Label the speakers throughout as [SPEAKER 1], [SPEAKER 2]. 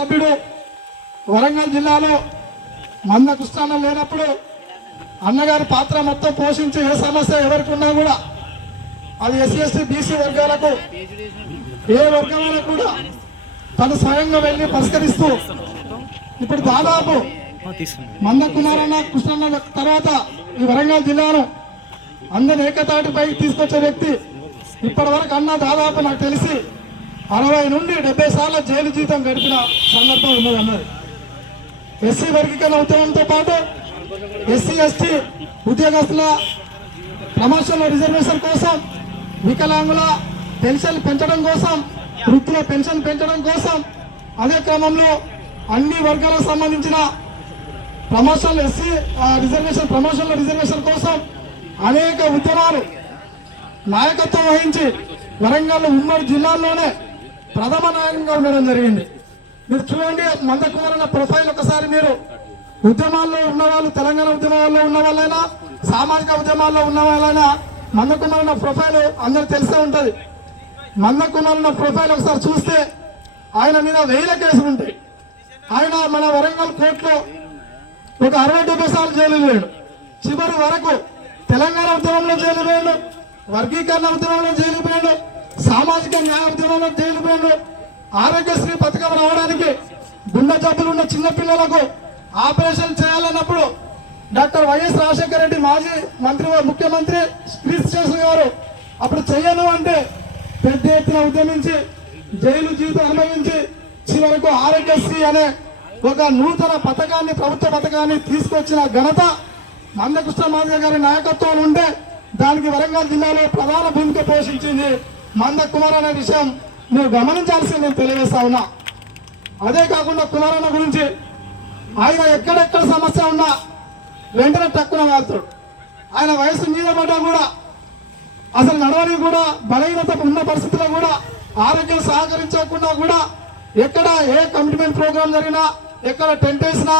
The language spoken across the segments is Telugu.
[SPEAKER 1] సభ్యుడు వరంగల్ జిల్లాలో మంద కృష్ణాన్న లేనప్పుడు అన్నగారి పాత్ర మొత్తం పోషించి ఏ సమస్య ఎవరికి ఉన్నా కూడా అది ఎస్సీ ఎస్టీ బీసీ వర్గాలకు ఏ వర్గాలకు కూడా తను స్వయంగా వెళ్ళి పరిష్కరిస్తూ ఇప్పుడు దాదాపు మంద కుమారన్న కృష్ణన్న తర్వాత ఈ వరంగల్ జిల్లాను అందరి ఏకతాటిపై తీసుకొచ్చే వ్యక్తి ఇప్పటి వరకు అన్న దాదాపు నాకు తెలిసి అరవై నుండి డెబ్బై సార్ల జైలు జీతం గడిపిన సందర్భం ఉన్నది అన్నది. ఎస్సీ వర్గీకరణ ఉద్యమంతో పాటు ఎస్సీ ఎస్టీ ఉద్యోగస్తుల ప్రమోషన్ల రిజర్వేషన్ కోసం వికలాంగుల పెన్షన్ పెంచడం కోసం వృత్తుల పెన్షన్ పెంచడం కోసం అదే క్రమంలో అన్ని వర్గాలకు సంబంధించిన ప్రమోషన్లు ఎస్సీ రిజర్వేషన్ ప్రమోషన్ల రిజర్వేషన్ కోసం అనేక ఉద్యమాలు నాయకత్వం వహించి వరంగల్ ఉమ్మడి జిల్లాల్లోనే ప్రథమ నాయకంగా ఉండడం జరిగింది. మీరు చూడండి మందకుమారన్న ప్రొఫైల్ ఒకసారి మీరు. ఉద్యమాల్లో ఉన్న వాళ్ళు తెలంగాణ ఉద్యమాల్లో ఉన్న వాళ్ళైనా సామాజిక ఉద్యమాల్లో ఉన్న వాళ్ళైనా మందకుమారన్న ప్రొఫైల్ అందరు తెలిసే ఉంటది. మందకుమారన్న ప్రొఫైల్ ఒకసారి చూస్తే ఆయన మీద వేల కేసులు ఉంటాయి. ఆయన మన వరంగల్ కోర్టులో ఒక అరవై డెబ్బై సార్లు జైలు వేయడు. చివరి వరకు తెలంగాణ ఉద్యమంలో జైలు వేయడు వర్గీకరణ ఉద్యమంలో జైలు వేయడు సామాజిక న్యాయ ఉద్యమంలో జైలు ఆరోగ్యశ్రీ పథకం రావడానికి గుండె జబ్బులు ఉన్న చిన్నపిల్లలకు operation చేయాలన్నప్పుడు doctor Y S Rajasekhara Reddy మాజీ మంత్రి ముఖ్యమంత్రి క్రిస్ గారు అప్పుడు చేయను అంటే పెద్ద ఎత్తున ఉద్యమించి జైలు జీవితం అనుభవించి చివరకు ఆరోగ్యశ్రీ అనే ఒక నూతన పథకాన్ని ప్రభుత్వ పథకాన్ని తీసుకొచ్చిన ఘనత మందకృష్ణ మాదిగ గారి నాయకత్వం ఉంటే దానికి వరంగల్ జిల్లాలో ప్రధాన భూమిక పోషించింది మంద కుమార్ అనే విషయం నువ్వు గమనించాల్సింది నేను తెలియజేస్తా ఉన్నా. అదే కాకుండా కుమారన్న గురించి ఆయన ఎక్కడెక్కడ సమస్య ఉన్నా వెంటనే తక్కువ వెళ్తాడు. ఆయన వయసు మీద పడ్డా కూడా అసలు నడవని కూడా బలహీనత ఉన్న పరిస్థితిలో కూడా ఆరోగ్యం సహకరించకుండా కూడా ఎక్కడ ఏ కమిట్మెంట్ ప్రోగ్రామ్ జరిగినా ఎక్కడ టెంట్ వేసినా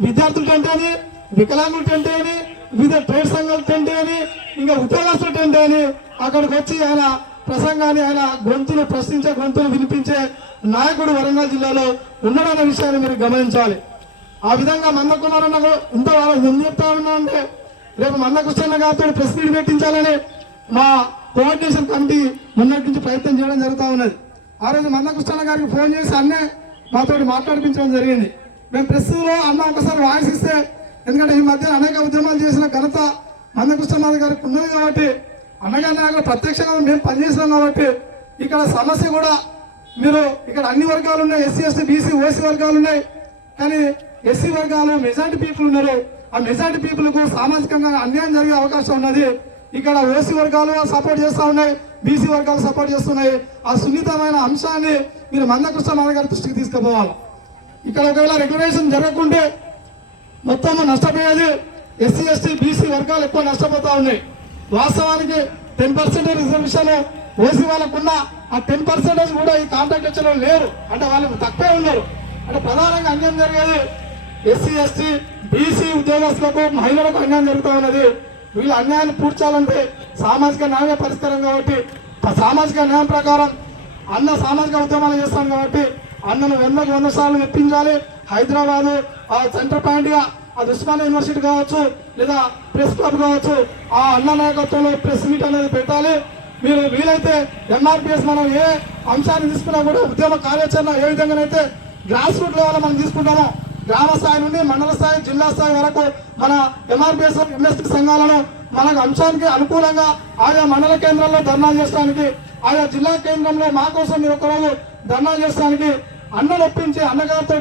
[SPEAKER 1] విద్యార్థులు టెంట్ అని వికలాంగులు టెంట్ అని వివిధ ట్రేడ్ సంఘాలు టెంట్ అని ఇంకా ఉద్యోగస్తులు టెంట్ అని అక్కడికి వచ్చి ఆయన ప్రసంగాన్ని ఆయన గొంతులు ప్రశ్నించే గొంతులు వినిపించే నాయకుడు వరంగల్ జిల్లాలో ఉన్నాడన్న విషయాన్ని మీరు గమనించాలి. ఆ విధంగా మందకుమారన్న ఇంత వాళ్ళు ఎందుకు చెప్తా ఉన్నా అంటే రేపు మందకృష్ణ గారితో ప్రెస్ మీట్ పెట్టించాలని మా కోఆర్డినేషన్ కమిటీ మొన్నటి నుంచి ప్రయత్నం చేయడం జరుగుతూ ఉన్నది. ఆ రోజు మందకృష్ణ గారికి ఫోన్ చేసి అన్నే మాతో మాట్లాడిపించడం జరిగింది. మేము ప్రెస్లో అన్న ఒకసారి వాయిస్ ఇస్తే ఎందుకంటే ఈ మధ్య అనేక ఉద్యమాలు చేసిన ఘనత మందకృష్ణ గారికి ఉన్నది కాబట్టి అన్నగారి నాయకులు ప్రత్యక్షంగా మేము పనిచేసినాం కాబట్టి ఇక్కడ సమస్య కూడా మీరు ఇక్కడ అన్ని వర్గాలు ఉన్నాయి ఎస్సీ ఎస్టీ బీసీ ఓసీ వర్గాలు ఉన్నాయి. కానీ ఎస్సీ వర్గాలు మెజార్టీ పీపుల్ ఉన్నారు. ఆ మెజార్టీ పీపుల్కు సామాజికంగా అన్యాయం జరిగే అవకాశం ఉన్నది. ఇక్కడ ఓసీ వర్గాలు సపోర్ట్ చేస్తూ ఉన్నాయి బీసీ వర్గాలు సపోర్ట్ చేస్తున్నాయి. ఆ సున్నితమైన అంశాన్ని మీరు మందకృష్ణ గారి దృష్టికి తీసుకుపోవాలి. ఇక్కడ ఒకవేళ రెగ్యులేషన్ జరగకుంటే మొత్తం నష్టపోయేది ఎస్సీ ఎస్టీ బీసీ వర్గాలు ఎక్కువ నష్టపోతూ ఉన్నాయి. వాస్తవానికి టెన్ పర్సెంట్ రిజర్వేషన్ ఓసీ వాళ్ళకున్న ఆ టెన్ పర్సెంటేజ్ కూడా ఈ కాంట్రాక్ట్ వచ్చేలో లేరు. అంటే వాళ్ళు తక్కువే ఉన్నారు. అంటే ప్రధానంగా అన్యాయం జరిగేది ఎస్సీ ఎస్టీ బీసీ ఉద్యోగస్తులకు మహిళలకు అన్యాయం జరుగుతూ ఉన్నది. వీళ్ళ అన్యాయాన్ని పూడ్చాలంటే సామాజిక న్యాయ పరిష్కారం కాబట్టి సామాజిక న్యాయం ప్రకారం అన్న సామాజిక ఉద్యమాలు చేస్తాం కాబట్టి అన్నను వందకు వంద సార్లు మెప్పించాలి. హైదరాబాదు ఆ సెంటర్ పాయింట్గా అది ఉస్మానియా యూనివర్సిటీ కావచ్చు లేదా ప్రెస్ క్లబ్ కావచ్చు ఆ అన్న నాయకత్వంలో ప్రెస్ మీట్ అనేది పెట్టాలి. మీరు వీలైతే ఎంఆర్పిఎస్ మనం ఏ అంశాన్ని తీసుకున్నా కూడా ఉద్యమ కార్యాచరణ ఏ విధంగానైతే గ్రాస్ రూట్ లెవెల్ మనం తీసుకుంటామో గ్రామ స్థాయి నుండి మండల స్థాయి జిల్లా స్థాయి వరకు మన ఎంఆర్పిఎస్ ఎంఎస్పీ సంఘాలను మనకు అంశానికి అనుకూలంగా ఆయా మండల కేంద్రంలో ధర్నా చేయడానికి ఆయా జిల్లా కేంద్రంలో మా కోసం మీరు ఒకరోజు ధర్నా చేయడానికి అన్నలు ఒప్పించి అన్నగారితో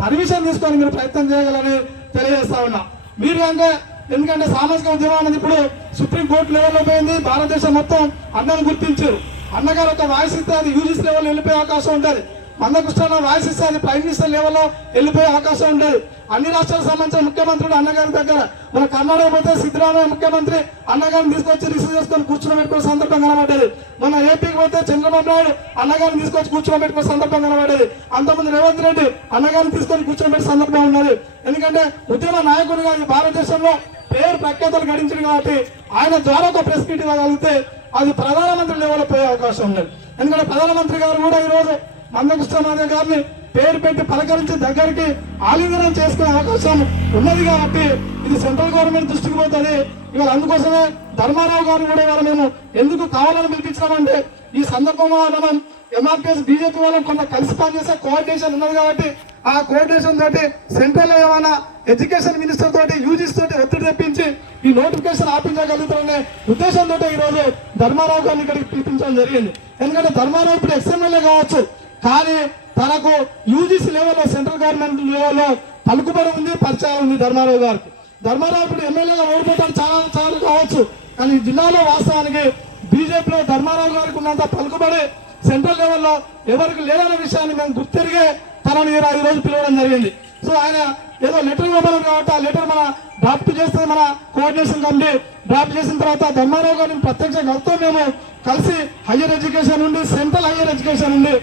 [SPEAKER 1] పర్మిషన్ తీసుకొని మీరు ప్రయత్నం చేయగలని తెలియజేస్తా ఉన్నా. మీరు అంటే ఎందుకంటే సామాజిక ఉద్యమం అనేది ఇప్పుడు సుప్రీం కోర్టు లెవెల్లో పోయింది భారతదేశం మొత్తం అన్నను గుర్తించారు. అన్నగారు ఒక వాయిస్ ఇస్తే అది యూజిస్ లెవెల్ వెళ్ళిపోయే అవకాశం ఉంటుంది. మందకృష్ణ వాయిస్ ఇస్తే అది ప్రైమ్ మినిస్టర్ లెవెల్లో వెళ్ళిపోయే అవకాశం ఉండేది. అన్ని రాష్ట్రాలకు సంబంధించిన ముఖ్యమంత్రులు అన్నగారి దగ్గర. మన కర్ణాటక పోతే సిద్ధరామయ్య ముఖ్యమంత్రి అన్నగారిని తీసుకొచ్చి రిసీవ్ చేసుకొని కూర్చొని పెట్టుకునే సందర్భం కనబడేది. మన ఏపీకి పోతే చంద్రబాబు నాయుడు అన్నగారిని తీసుకొచ్చి కూర్చొని పెట్టుకునే సందర్భం కనబడేది. అంతకుముందు రేవంత్ రెడ్డి అన్నగారిని తీసుకొని కూర్చొని పెట్టే సందర్భం ఉన్నది ఎందుకంటే ఉద్యమ నాయకుడిగా భారతదేశంలో పేరు ప్రఖ్యాతలు గడించింది కాబట్టి ఆయన ద్వారా ఒక ప్రెస్ మీట్ ఇవ్వగలిగితే అది ప్రధానమంత్రి లెవెల్లో పోయే అవకాశం ఉన్నది ఎందుకంటే ప్రధానమంత్రి గారు కూడా ఈరోజు మందకృష్ణ గారిని పేరు పెట్టి పలకరించి దగ్గరికి ఆలింగనం చేసుకునే అవకాశం ఉన్నది కాబట్టి ఇది సెంట్రల్ గవర్నమెంట్ దృష్టికి పోతుంది. ఇవాళ అందుకోసమే ధర్మారావు గారు కూడా ఇవాళ మేము ఎందుకు కావాలని పిలిపించామంటే ఈ సందర్భంలో మనం ఎంఆర్పిఎస్ బీజేపీ వాళ్ళని కొంత కలిసి పనిచేసే కోఆర్డినేషన్ ఉన్నది కాబట్టి ఆ కోఆర్డినేషన్ తోటి సెంట్రల్ ఏమైనా ఎడ్యుకేషన్ మినిస్టర్ తోటి యూజీస్ తోటి ఒత్తిడి తెప్పించి ఈ నోటిఫికేషన్ ఆపించగలుగుతారనే ఉద్దేశంతో ఈరోజు ధర్మారావు గారిని ఇక్కడికి పిలిపించడం జరిగింది. ఎందుకంటే ధర్మారావు ఇప్పుడు ఎక్స్ఎంఎల్ఏ కావచ్చు కానీ తనకు యూజీసీ లెవెల్లో సెంట్రల్ గవర్నమెంట్ లెవెల్లో పలుకుబడి ఉంది పరిచయం ఉంది ధర్మారావు గారికి. ధర్మారావు ఇప్పుడు ఎమ్మెల్యేగా ఓడిపోతాడు చాలా సార్లు కావచ్చు. కానీ జిల్లాలో వాస్తవానికి బీజేపీలో ధర్మారావు గారికి ఉన్నంత పలుకుబడి సెంట్రల్ లెవెల్లో ఎవరికి లేదనే విషయాన్ని మేము గుర్తెరిగే తనని ఈ రోజు పిలవడం జరిగింది. సో ఆయన ఏదో లెటర్ ఇవ్వబడం కాబట్టి ఆ లెటర్ మన డ్రాఫ్ట్ చేస్తే మన కోఆర్డినేషన్ కమిటీ డ్రాఫ్ట్ చేసిన తర్వాత ధర్మారావు గారిని ప్రత్యక్ష కలుతో మేము కలిసి హయ్యర్ ఎడ్యుకేషన్ నుండి సెంట్రల్ హయ్యర్ ఎడ్యుకేషన్ నుండి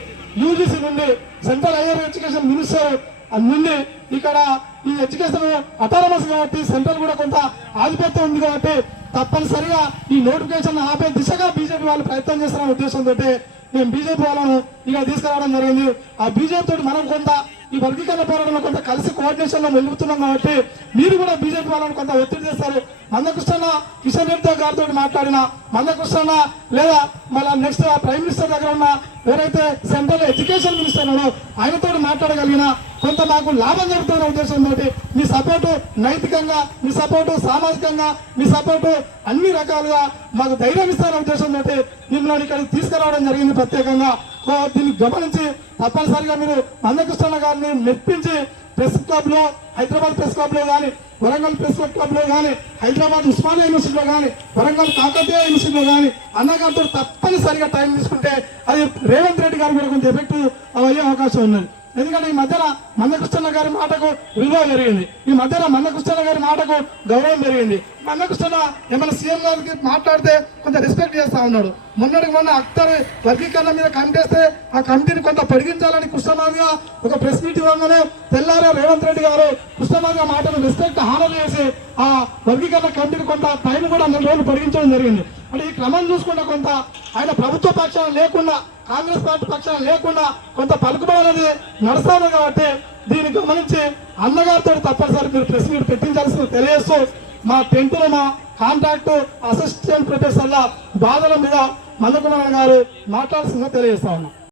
[SPEAKER 1] యూజీసీ నుండి సెంట్రల్ హైయర్ ఎడ్యుకేషన్ మినిస్టర్ నుండి ఇక్కడ ఈ ఎడ్యుకేషన్ అటానమస్ కాబట్టి సెంట్రల్ కూడా కొంత ఆధిపత్యం ఉంది కాబట్టి తప్పనిసరిగా ఈ నోటిఫికేషన్ ఆపే దిశగా బీజేపీ వాళ్ళు ప్రయత్నం చేస్తున్న ఉద్దేశంతో మేము బీజేపీ వాళ్ళను ఇక తీసుకురావడం జరిగింది. ఆ బీజేపీ తోటి మనం కొంత ఈ వర్గీకరణ పోరాటంలో కొంత కలిసి కోఆర్డినేషన్లో వెలుగుతున్నాం కాబట్టి మీరు కూడా బీజేపీ వాళ్ళని కొంత ఒత్తిడి చేస్తారు. మందకృష్ణ కిషన్ రెడ్డి గారితో మాట్లాడిన మందకృష్ణ లేదా మళ్ళీ నెక్స్ట్ ప్రైమ్ మినిస్టర్ దగ్గర ఉన్న ఎవరైతే సెంట్రల్ ఎడ్యుకేషన్ మినిస్టర్ ఉన్నాడో ఆయనతో మాట్లాడగలిగిన కొంత మాకు లాభం జరుగుతున్న ఉద్దేశంతో మీ సపోర్టు నైతికంగా మీ సపోర్టు సామాజికంగా మీ సపోర్టు అన్ని రకాలుగా మాకు ధైర్యం ఇస్తారనే ఉద్దేశంతో మిమ్మల్ని ఇక్కడికి తీసుకురావడం జరిగింది ప్రత్యేకంగా. దీన్ని గమనించి తప్పనిసరిగా మీరు మందకృష్ణ గారిని మెప్పించి ప్రెస్ క్లబ్లో హైదరాబాద్ ప్రెస్ క్లబ్లో కానీ వరంగల్ ప్రెస్ క్లబ్లో కానీ హైదరాబాద్ ఉస్మానియా యూనివర్సిటీలో కానీ వరంగల్ కాకతీయ యూనివర్సిటీలో కానీ అన్నగారితో తప్పనిసరిగా టైం తీసుకుంటే అది రేవంత్ రెడ్డి గారు కూడా కొంత ఎఫెక్ట్ అయ్యే అవకాశం ఉన్నది. ఎందుకంటే ఈ మధ్యన మందకృష్ణ గారి మాటకు విలువ పెరిగింది. ఈ మధ్యన మందకృష్ణ గారి మాటకు గౌరవం పెరిగింది. మందకృష్ణ ఏమైనా సీఎం గారికి మాట్లాడితే కొంత రెస్పెక్ట్ చేస్తా ఉన్నాడు. మొన్నటికి మొన్న అక్తర్ వర్గీకరణ మీద కనిపిస్తే ఆ కమిటీని కొంత పొడిగించాలని కృష్ణమాదిగా ఒక ప్రెస్ మీట్ ఇవ్వగానే తెల్లారే రేవంత్ రెడ్డి గారు కృష్ణమాదిగా మాటను రెస్పెక్ట్ హానర్ చేసి ఆ వర్గీకరణ కమిటీని కొంత టైం కూడా నెల రోజులు పొడిగించడం జరిగింది. అంటే ఈ క్రమం చూసుకుంటే కొంత ఆయన ప్రభుత్వ పక్షాన లేకుండా కాంగ్రెస్ పార్టీ పక్షాన లేకుండా కొంత పలుకుబడి అనేది నడుస్తాను కాబట్టి దీన్ని గమనించి అన్నగారితో తప్పనిసరి మీరు ప్రెస్ మీట్ పెట్టించాల్సింది తెలియజేస్తూ మా టెంట్ మా కాంట్రాక్ట్ అసిస్టెంట్ ప్రొఫెసర్ల బాధల మీద మందకుమార్ గారు మాట్లాడాల్సిందిగా తెలియజేస్తా ఉన్నాం.